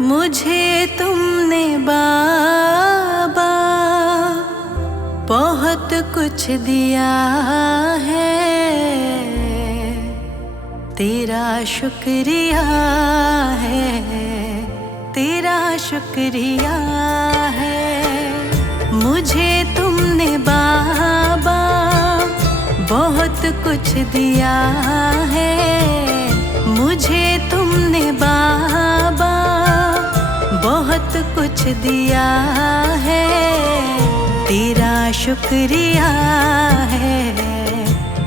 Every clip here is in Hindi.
मुझे तुमने बाबा बहुत कुछ दिया है, तेरा शुक्रिया है, तेरा शुक्रिया है। मुझे तुमने बाबा बहुत कुछ दिया है, मुझे तुमने बाबा बहुत कुछ दिया है, तेरा शुक्रिया है,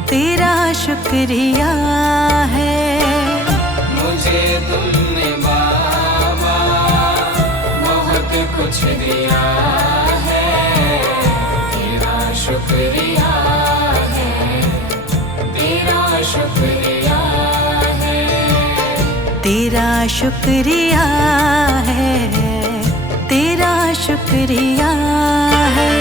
तेरा शुक्रिया है। मुझे तुमने बाबा बहुत कुछ दिया है, तेरा शुक्रिया है, तेरा शुक्रिया है, तेरा शुक्रिया है, तेरा शुक्रिया है।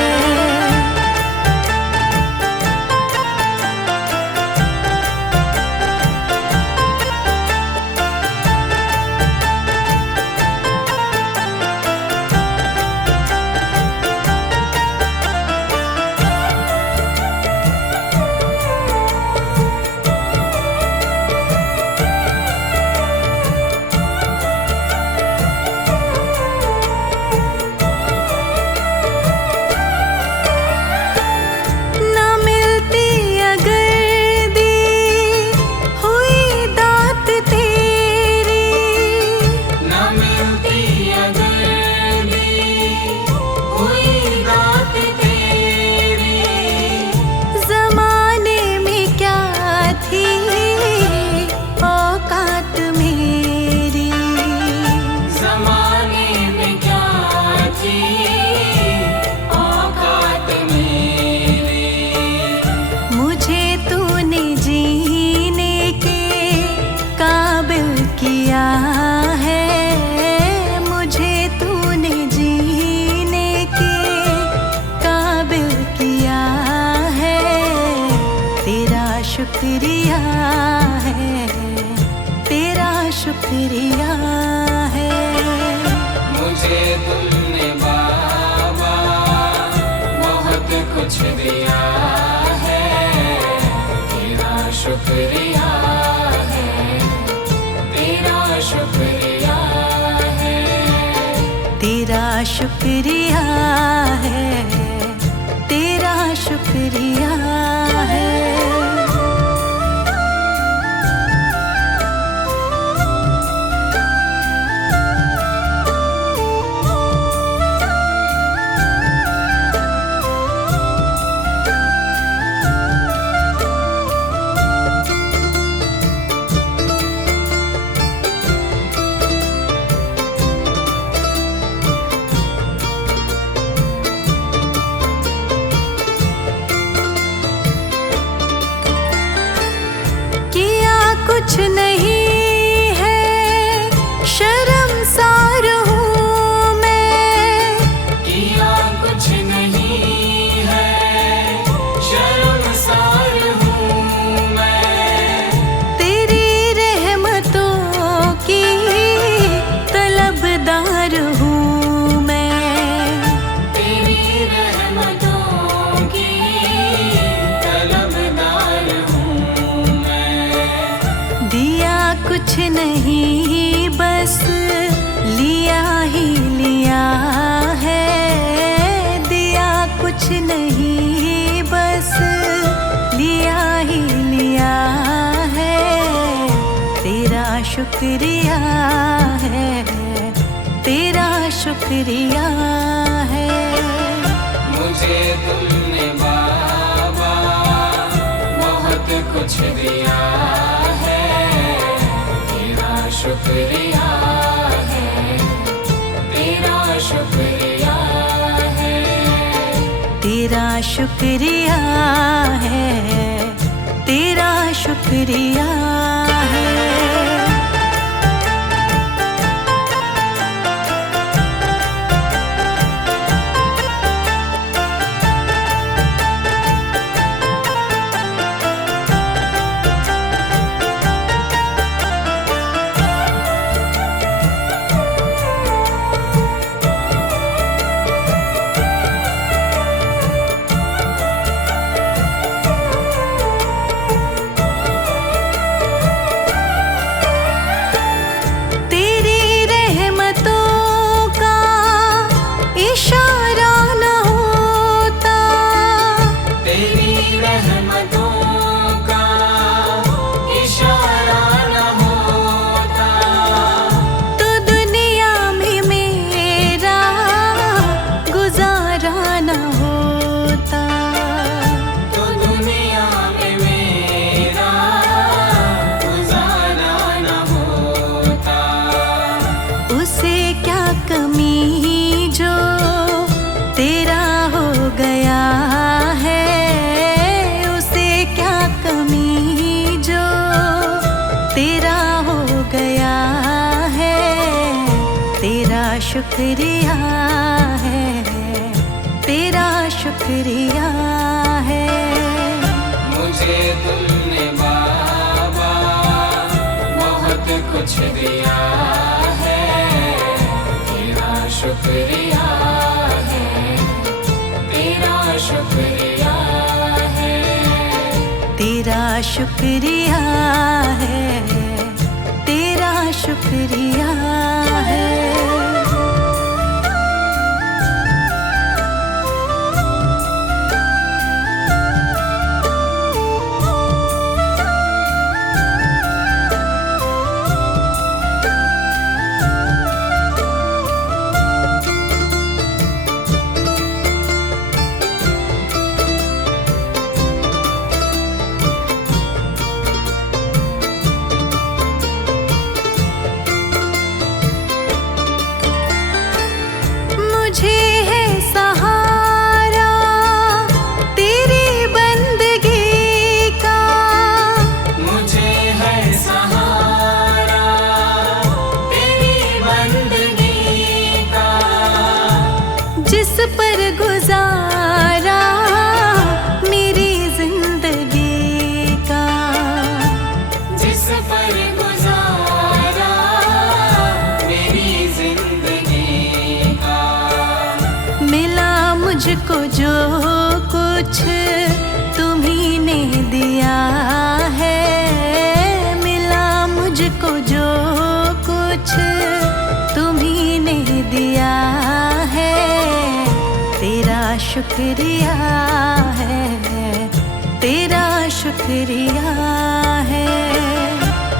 शुक्रिया है, तेरा शुक्रिया है। मुझे तुमने बाबा बहुत कुछ दिया है, तेरा शुक्रिया है, तेरा शुक्रिया है, तेरा शुक्रिया है, तेरा शुक्रिया है। कुछ नहीं है, शर्मसार हूँ मैं, किया कुछ नहीं है, शर्मसार हूँ मैं, तेरी रहमतों की तलबदार हूँ मैं, तेरी रहमतों की तलबदार हूँ मैं। दिया कुछ नहीं बस लिया ही लिया है, दिया कुछ नहीं बस लिया ही लिया है, तेरा शुक्रिया है, तेरा शुक्रिया है। मुझे तुमने बाबा बहुत कुछ दिया है, तेरा शुक्रिया है, तेरा शुक्रिया है, तेरा शुक्रिया है, तेरा शुक्रिया है। शुक्रिया है, तेरा शुक्रिया है। मुझे तुमने बाबा बहुत कुछ दिया है, तेरा शुक्रिया है, तेरा शुक्रिया है, तेरा शुक्रिया है, तेरा शुक्रिया है। मुझे है सहारा तेरी बंदगी का, मुझे है सहारा तेरी बंदगी का, जिस पर गुजारा मेरी जिंदगी का, जिस पर गुजारा मेरी जिंदगी का। मिला मुझको जो कुछ तुम्ही ने दिया है, मिला मुझको जो कुछ तुम्ही ने दिया है, तेरा शुक्रिया है, तेरा शुक्रिया है।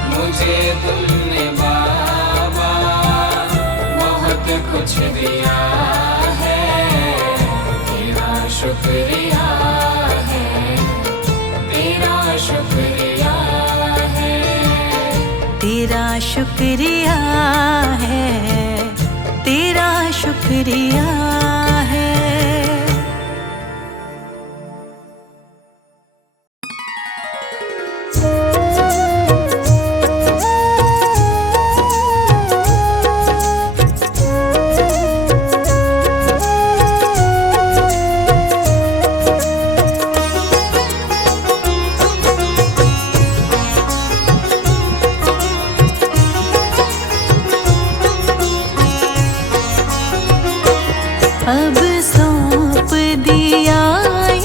मुझे तुमने बाबा बहुत कुछ दिया है, तेरा शुक्रिया है, तेरा शुक्रिया है, तेरा शुक्रिया है, तेरा शुक्रिया है। अब सौंप दिया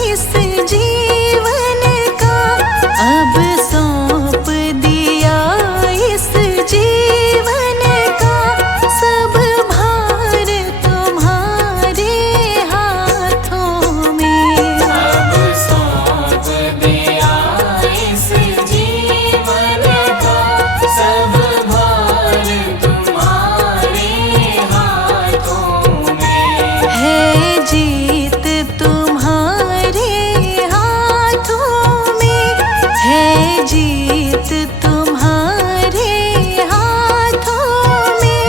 इस जीवन का, अब सौंप दिया इस जीवन का, सब भार तुम्हारे हाथों में। अब सौंप दिया इस जीवन का, सब भार तुम्हारे हाथों में। है जीत तुम्हारे हाथों में, है जीत तुम्हारे हाथों में,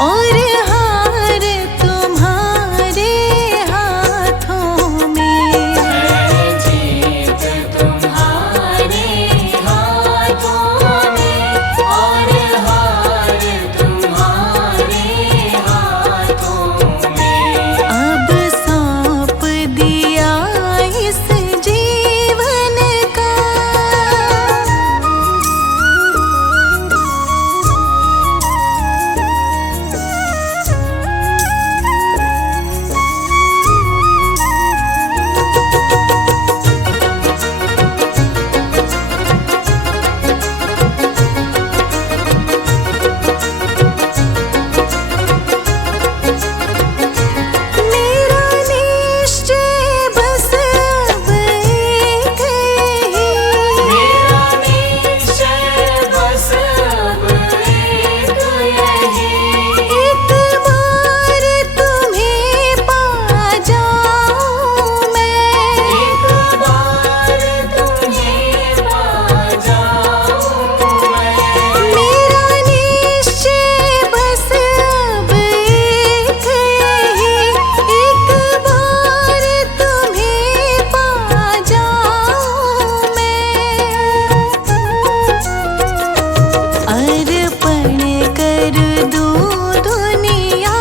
और हार तुम्हारे हाथों में। है जीत तुम्हारे हाथों में, और हार तुम्हारे हाथों में। अब सौंप दिया इस जीवन का, मेरा निश्चय बस अब एक ही, मेरा निश्चय बस अब एक यही, एक बार तुम्हें पा जाऊं मैं, एक बार तुम्हें पा जाऊं मैं। मेरा निश्चय बस अब एक यही, एक बार तुम्हें पा जाऊं मैं। अर्पण कर दूं दुनिया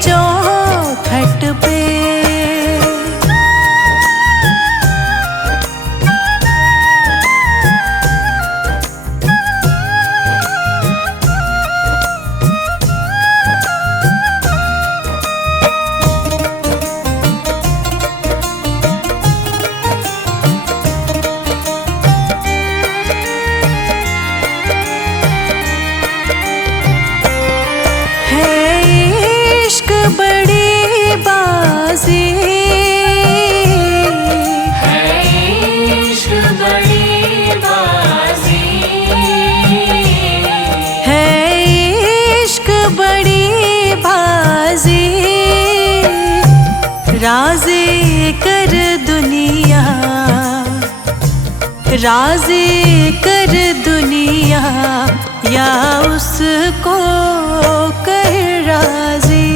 चौखट पे। बड़ी बाजी है इश्क बड़ी बाजी है इश्क बड़ी बाजी राज़ी कर दुनिया राज़ी कर दुनिया या उसको कर राज़ी।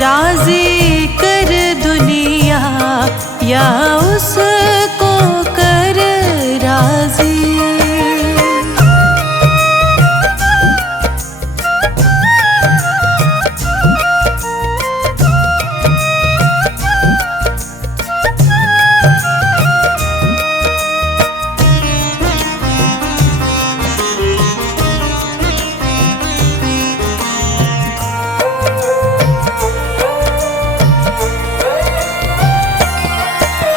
राज़ी कर दुनिया या उसको कर राज़ी।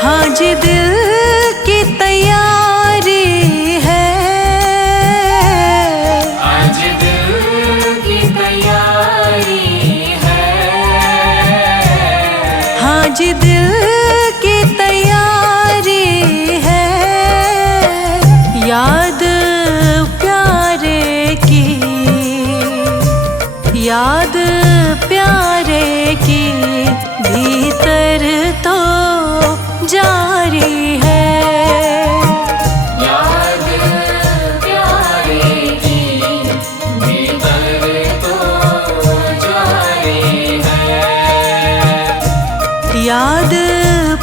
हाँ जी दिल की तैयारी है आज दिल की तैयारी है हाँ जी दिल की तैयारी है याद प्यारे की याद प्यारे की भीतर तो जारी है। याद प्यारे की भीतर तो जारी है याद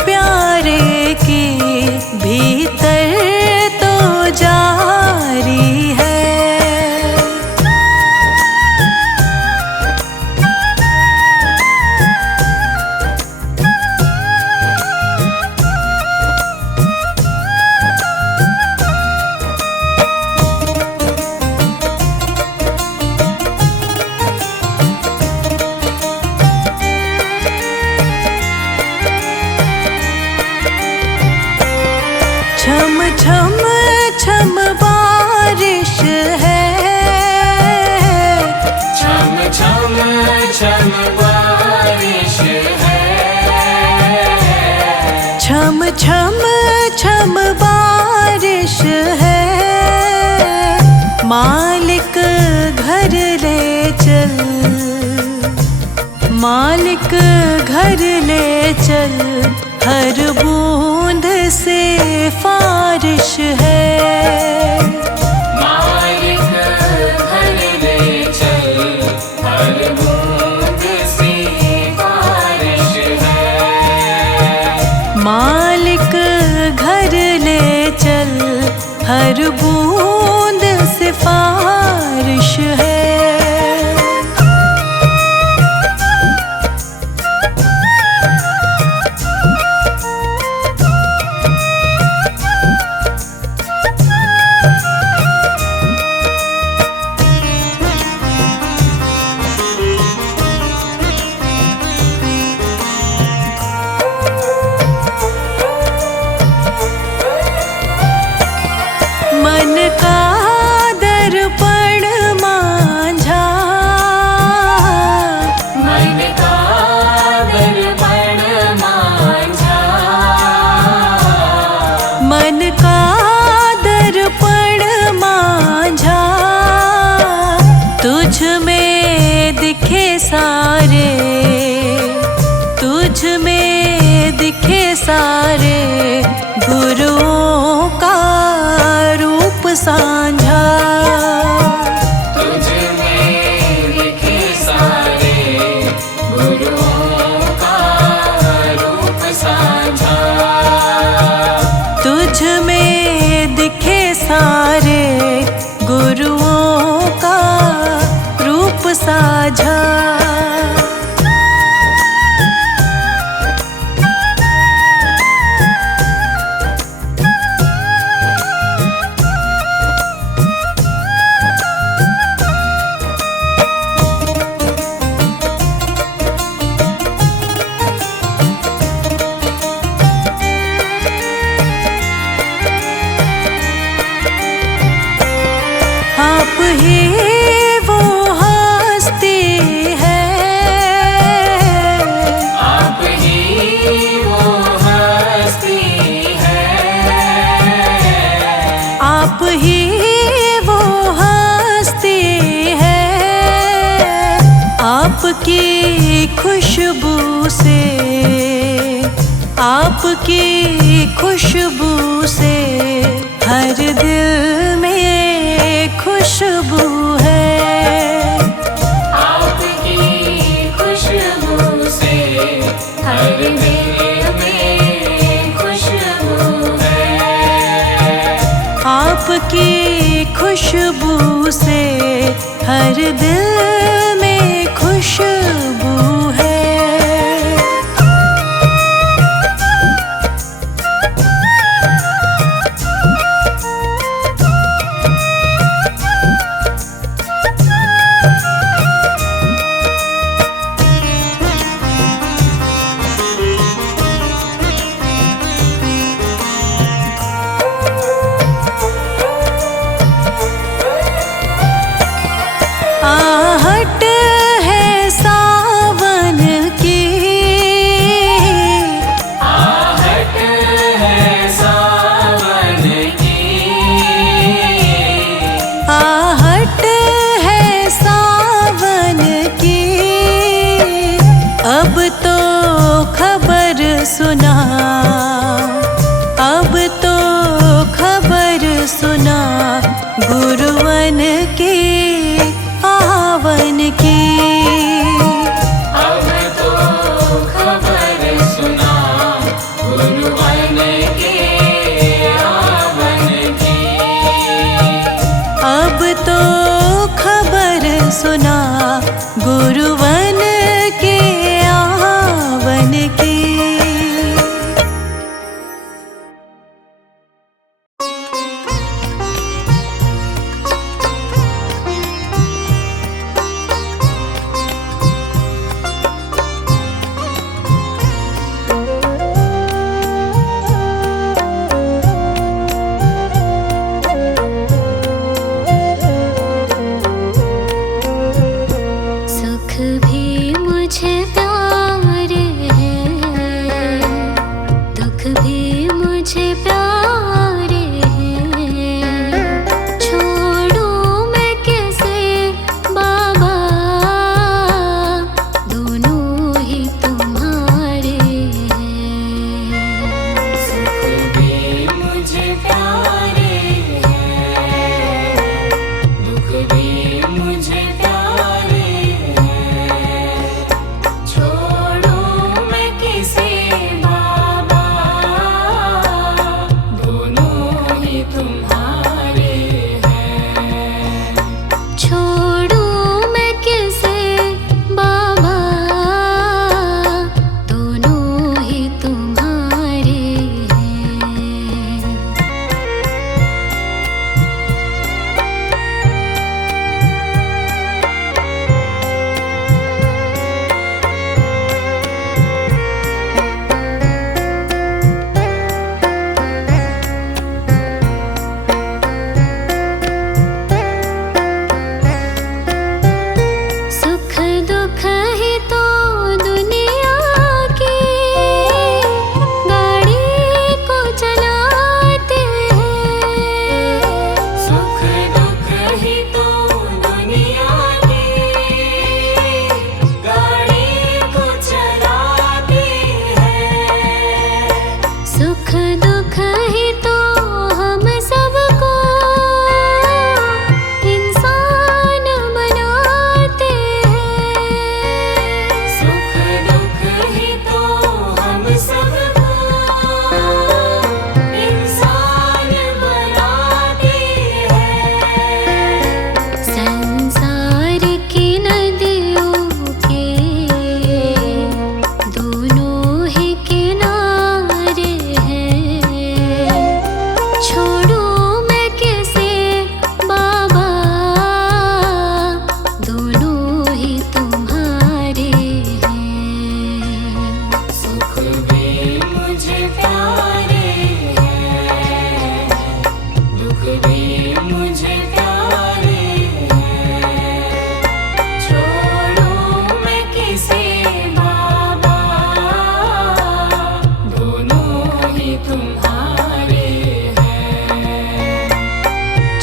प्यारे की भीतर तो जारी है। छम छम छम बारिश है छम छम छम बारिश है छम छम छम बारिश है मालिक घर ले चल मालिक घर ले चल हर बूंद से फारिश है। मालिक घर ले चल हर बूंद से बारिश है मालिक घर ले चल हर बूंद से फारिश है। मन का दर्पण मांझा मन का दर्पण मांझा मन का दर्पण मांझा तुझ में दिखे सारे तुझ में दिखे सारे गुरुओं का रूप सांझा। तुझ में दिखे सारे गुरुओं का रूप साझा आपकी खुशबू से, आपकी खुशबू से हर दिल में खुशबू है। आपकी खुशबू से हर दिल में खुशबू है। आपकी खुशबू से हर दिल में खुशबू है। आहट है सावन की, आहट है सावन की, आहट है सावन की। अब तो खबर सुना, अब तो खबर सुना गुरुवन की आवन की। अब तो खबर सुना गुरुवन के आवन की। अब तो खबर सुना गुरुवन के आवन की। सुख भी मुझे प्यारे हैं, दुख भी मुझे प्यारे हैं। छोड़ूं मैं कैसे बाबा, दोनों ही तुम्हारे हैं। सुख भी मुझे प्यारे हैं, दुख भी मुझे प्यारे हैं। छोड़ूं मैं किसे बाबा, दोनों ही तुम्हारे हैं। छोड़ूं मैं कैसे बाबा, दोनों ही तुम्हारे हैं। सुख दुख ही तो दुनिया की गाड़ी को चलाते हैं। सुख दुख ही तो दुनिया की गाड़ी को चलाते हैं। सुख दुख ही तो हम सबको इंसान बनाते हैं। सुख दुख ही तो हम सबको इंसान बनाते हैं। संसार की नदियों के दोनों ही किनारे हैं। छोड़ूं मैं कैसे बाबा, दोनों ही तुम्हारे हैं। सुख भी मुझे प्यारे हैं, दुख भी मुझे प्यारे हैं। छोड़ूं मैं किसे बाबा, दोनों ही तुम्हारे हैं।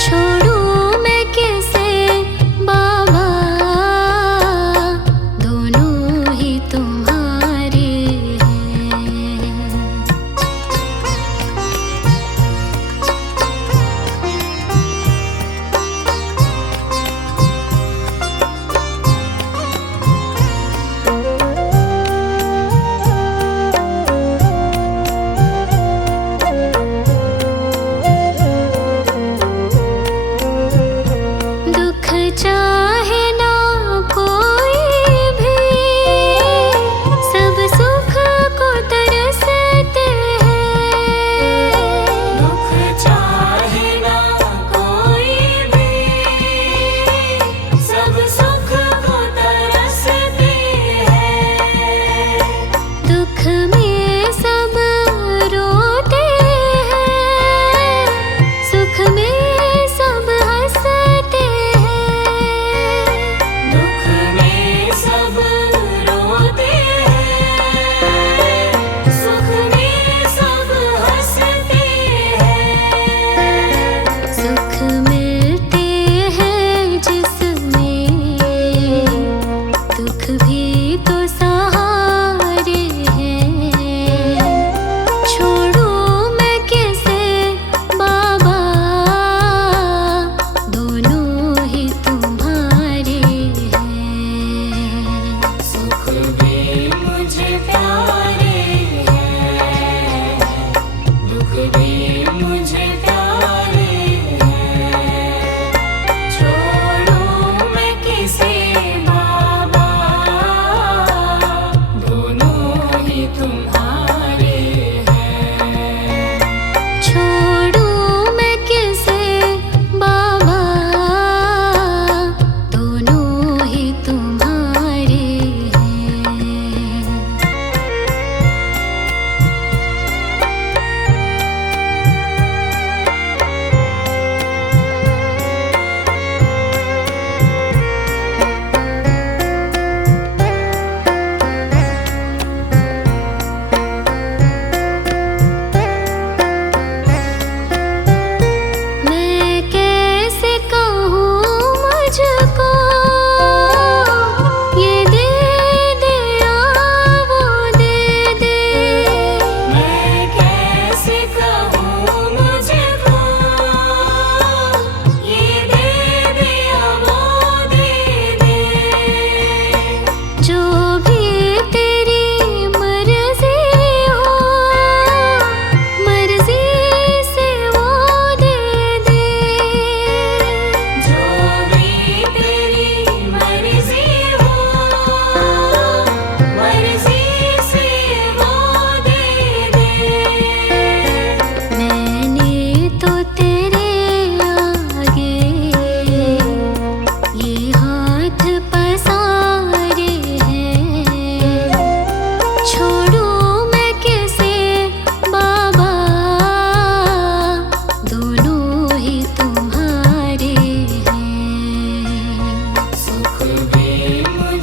छोड़ूं मैं कैसे बाबा, दोनों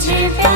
मुझे